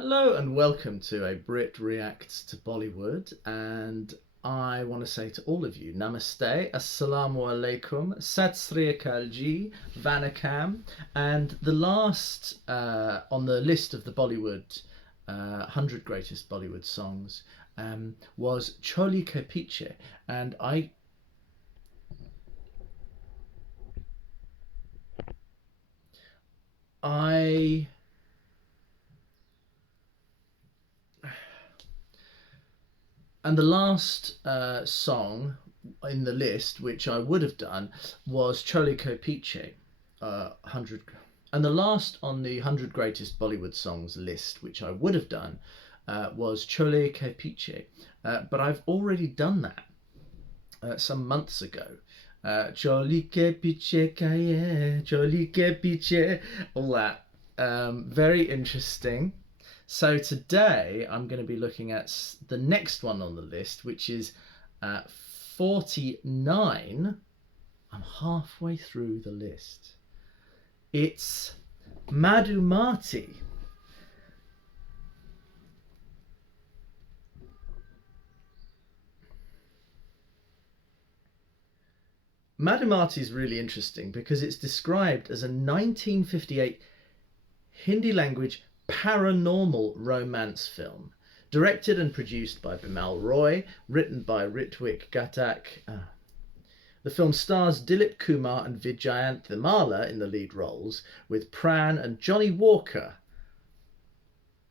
Hello and welcome to a Brit Reacts to Bollywood, and I want to say to all of you, Namaste, Assalamu Alaikum, Sat Sri Akal Ji, Vanakam, and the last on the list of the Bollywood 100 Greatest Bollywood Songs was Choli Ke Piche, and I And the last song in the list, which I would have done, was Chole Ko Piche, 100. And the last on the 100 Greatest Bollywood Songs list, which I would have done, was Chole Ko Piche. But I've already done that some months ago. Choli ke piche kaye, choli ke piche, all that. Very interesting. So today I'm going to be looking at the next one on the list, which is 49. I'm halfway through the list. It's Madhumati. Madhumati is really interesting because it's described as a 1958 Hindi language paranormal romance film, directed and produced by Bimal Roy, written by Ritwik Ghatak. The film stars Dilip Kumar and Vyjayanthimala in the lead roles, with Pran and Johnny Walker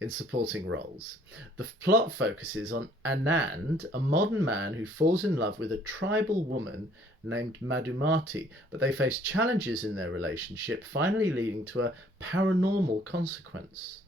in supporting roles. The plot focuses on Anand, a modern man who falls in love with a tribal woman named Madhumati, but they face challenges in their relationship, finally leading to a paranormal consequence.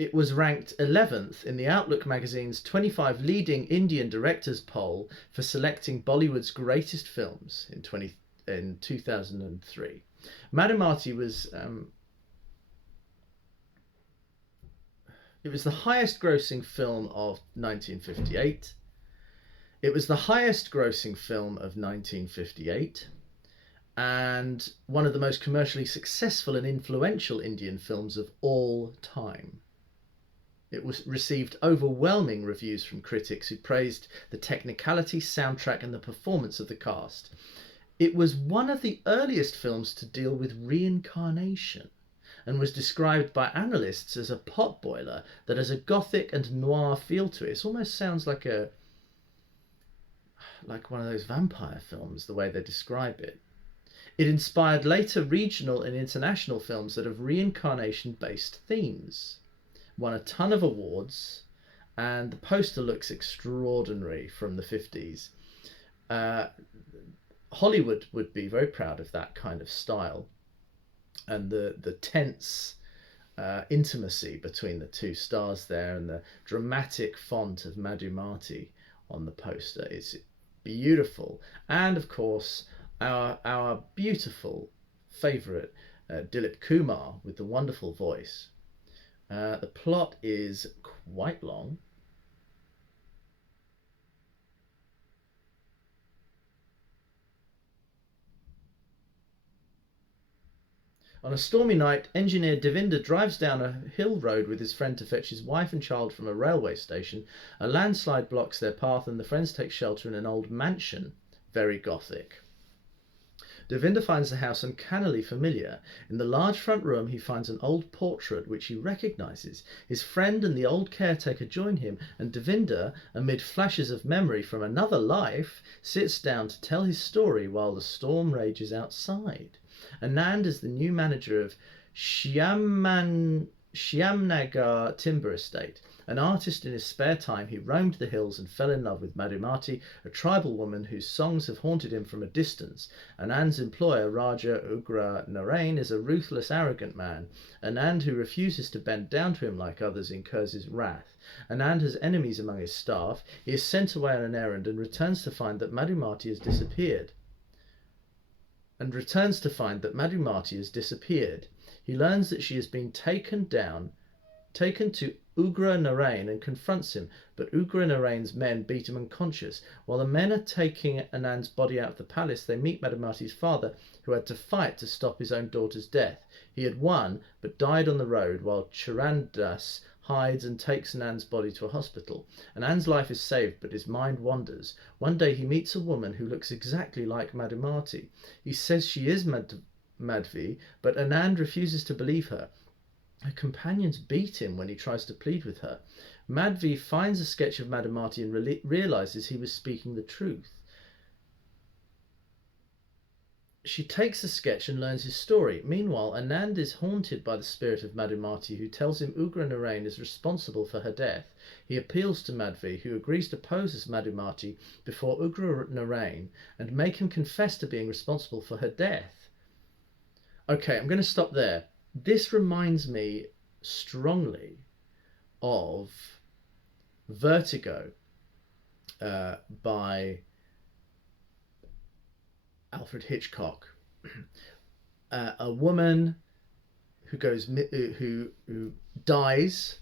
It was ranked 11th in the Outlook magazine's 25 leading Indian directors poll for selecting Bollywood's greatest films in 2003. Madhumati was it was the highest grossing film of 1958. It was the highest grossing film of 1958 and one of the most commercially successful and influential Indian films of all time. It received overwhelming reviews from critics who praised the technicality, soundtrack and the performance of the cast. It was one of the earliest films to deal with reincarnation and was described by analysts as a potboiler that has a gothic and noir feel to it. It almost sounds like one of those vampire films, the way they describe it. It inspired later regional and international films that have reincarnation-based themes. Won a ton of awards, and the poster looks extraordinary from the 50s. Hollywood would be very proud of that kind of style, and the tense intimacy between the two stars there, and the dramatic font of Madhumati on the poster is beautiful. And of course, our beautiful favourite Dilip Kumar with the wonderful voice. The plot is quite long. On a stormy night, engineer Devinder drives down a hill road with his friend to fetch his wife and child from a railway station. A landslide blocks their path and the friends take shelter in an old mansion, very gothic. Devinder finds the house uncannily familiar. In the large front room he finds an old portrait which he recognises. His friend and the old caretaker join him, and Devinder, amid flashes of memory from another life, sits down to tell his story while the storm rages outside. Anand is the new manager of Shyamnagar Timber Estate. An artist in his spare time, he roamed the hills and fell in love with Madhumati, a tribal woman whose songs have haunted him from a distance. Anand's employer, Raja Ugra Narain, is a ruthless, arrogant man. Anand, who refuses to bend down to him like others, incurs his wrath. Anand has enemies among his staff. He is sent away on an errand and returns to find that Madhumati has disappeared. He learns that she has been taken to Ugra Narain and confronts him, but Ugra Narain's men beat him unconscious. While the men are taking Anand's body out of the palace, they meet Madhumati's father, who had to fight to stop his own daughter's death. He had won, but died on the road, while Chirandas hides and takes Anand's body to a hospital. Anand's life is saved, but his mind wanders. One day he meets a woman who looks exactly like Madhumati. He says she is Madhvi, but Anand refuses to believe her. Her companions beat him when he tries to plead with her. Madhvi finds a sketch of Madhumati and realizes he was speaking the truth. She takes the sketch and learns his story. Meanwhile, Anand is haunted by the spirit of Madhumati, who tells him Ugra Narain is responsible for her death. He appeals to Madhvi, who agrees to pose as Madhumati before Ugra Narain and make him confess to being responsible for her death. Okay, I'm going to stop there. This reminds me strongly of Vertigo by Alfred Hitchcock. A woman who dies,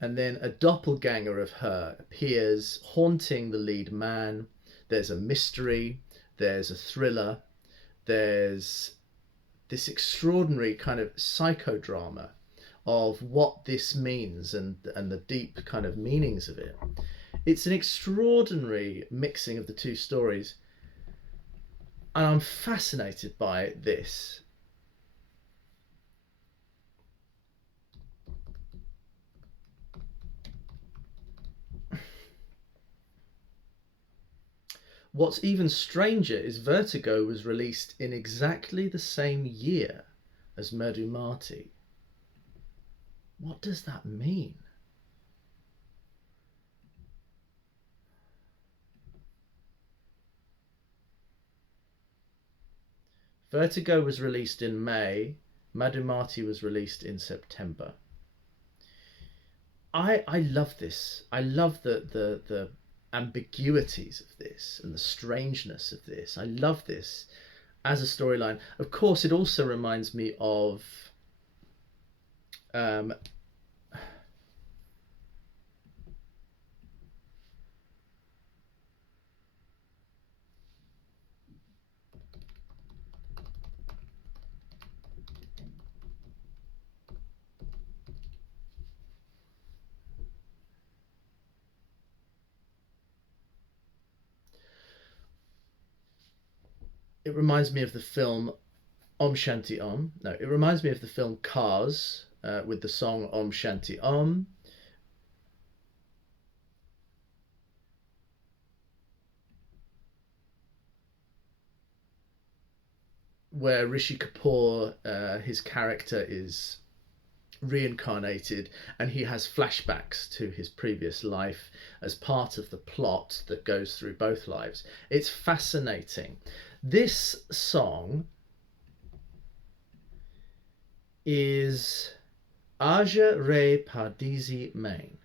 and then a doppelganger of her appears, haunting the lead man. There's a mystery, there's a thriller, there's this extraordinary kind of psychodrama of what this means and the deep kind of meanings of it. It's an extraordinary mixing of the two stories, and I'm fascinated by this. What's even stranger is Vertigo was released in exactly the same year as Madhumati. What does that mean? Vertigo was released in May, Madhumati was released in September. I love this. I love the ambiguities of this and the strangeness of this. I love this as a storyline. Of course, it also reminds me of it reminds me of the film Om Shanti Om. No, it reminds me of the film Cars with the song Om Shanti Om. Where Rishi Kapoor, his character is reincarnated and he has flashbacks to his previous life as part of the plot that goes through both lives. It's fascinating. This song is AAJA Re Pardesi Main.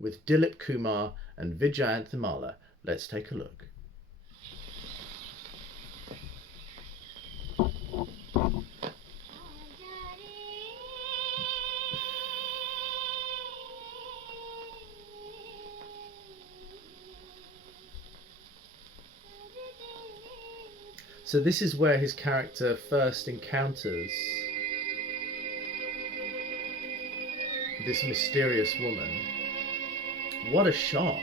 With Dilip Kumar and Vyjayanthimala. Let's take a look. So this is where his character first encounters this mysterious woman. What a shot!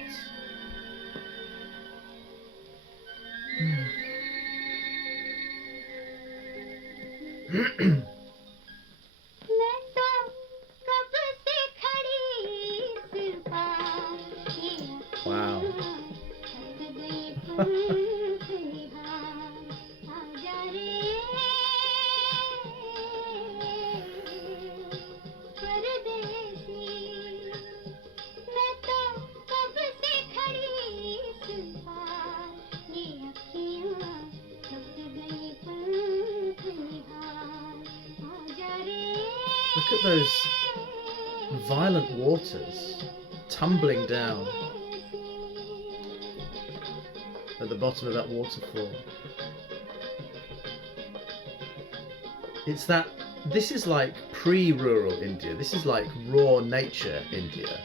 Wow. Look at those violent waters tumbling down at the bottom of that waterfall. It's that this is like pre-rural India. This is like raw nature India.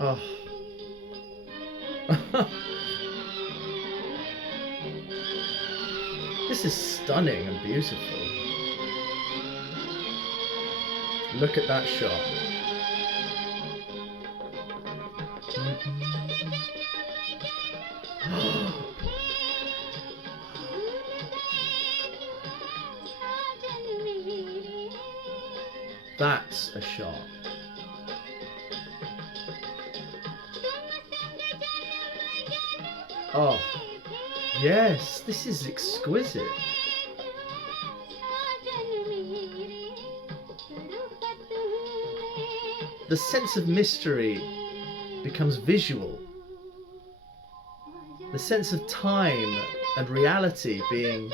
Oh. This is stunning and beautiful. Look at that shot. That's a shot. Oh, yes, this is exquisite. The sense of mystery becomes visual. The sense of time and reality being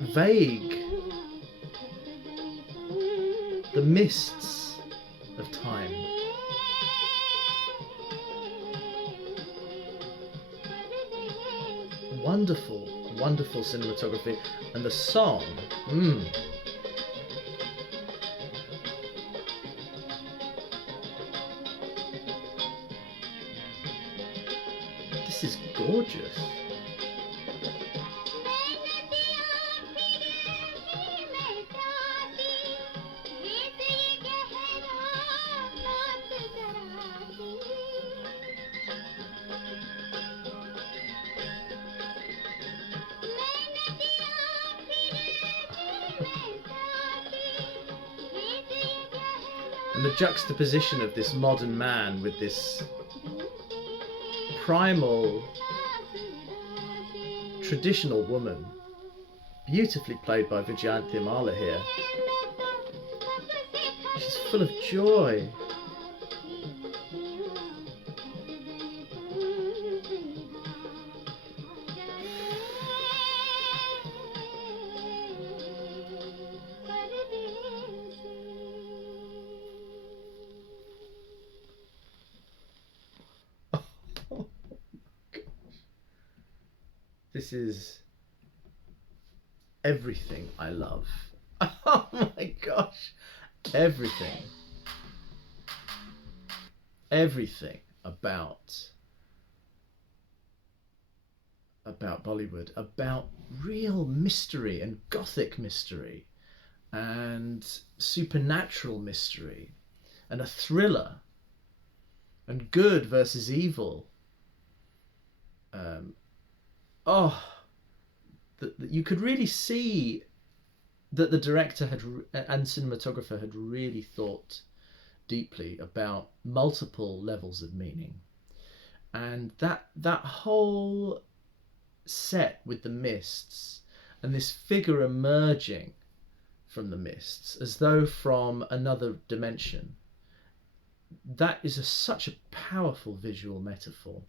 vague. The mists of time. Wonderful, wonderful cinematography. And the song, This is gorgeous. And the juxtaposition of this modern man with this primal, traditional woman, beautifully played by Vyjayanthimala here. She's full of joy. This is everything I love. Oh my gosh. Everything. Everything about Bollywood, about real mystery and gothic mystery and supernatural mystery and a thriller and good versus evil. That you could really see that the director and cinematographer had really thought deeply about multiple levels of meaning, and that whole set with the mists and this figure emerging from the mists as though from another dimension, that is such a powerful visual metaphor.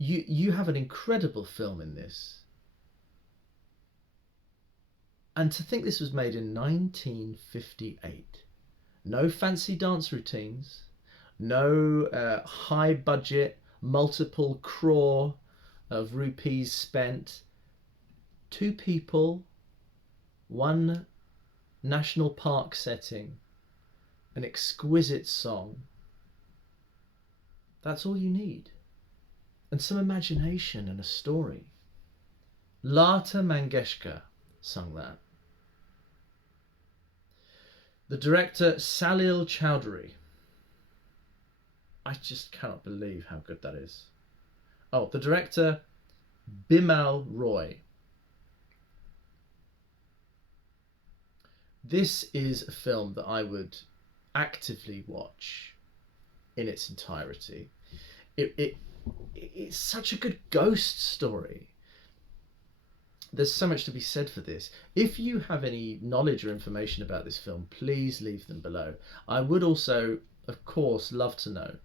You have an incredible film in this. And to think this was made in 1958. No fancy dance routines, no high budget, multiple crore of rupees spent. 2 people, 1 national park setting, an exquisite song. That's all you need. And some imagination and a story. Lata Mangeshkar sung that. The director, Salil Chowdhury. I just cannot believe how good that is. Oh, the director, Bimal Roy. This is a film that I would actively watch in its entirety. It's such a good ghost story. There's so much to be said for this. If you have any knowledge or information about this film, please leave them below. I would also, of course, love to know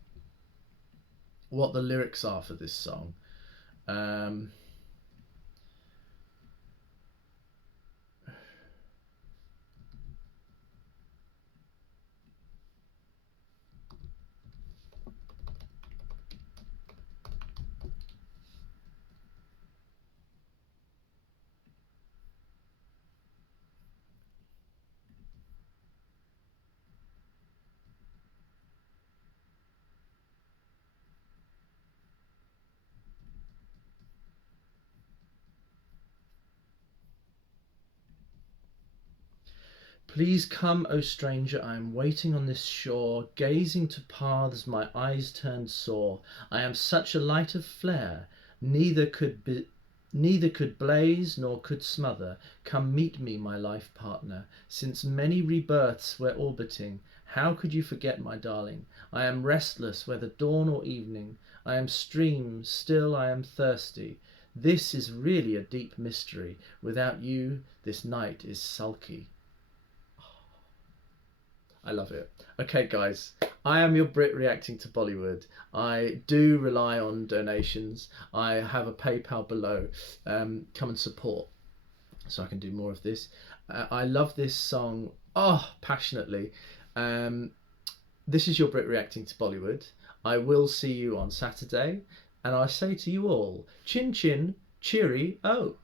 what the lyrics are for this song. Please come, O stranger, I am waiting on this shore, gazing to paths my eyes turned sore. I am such a light of flare, neither could blaze nor could smother. Come meet me, my life partner, since many rebirths we're orbiting. How could you forget, my darling? I am restless, whether dawn or evening. I am stream, still I am thirsty. This is really a deep mystery. Without you, this night is sulky. I love it. Okay, guys, I am your Brit reacting to Bollywood. I do rely on donations. I have a PayPal below. Come and support so I can do more of this. I love this song, passionately. This is your Brit reacting to Bollywood. I will see you on Saturday, and I say to you all, chin chin, cheery, oh.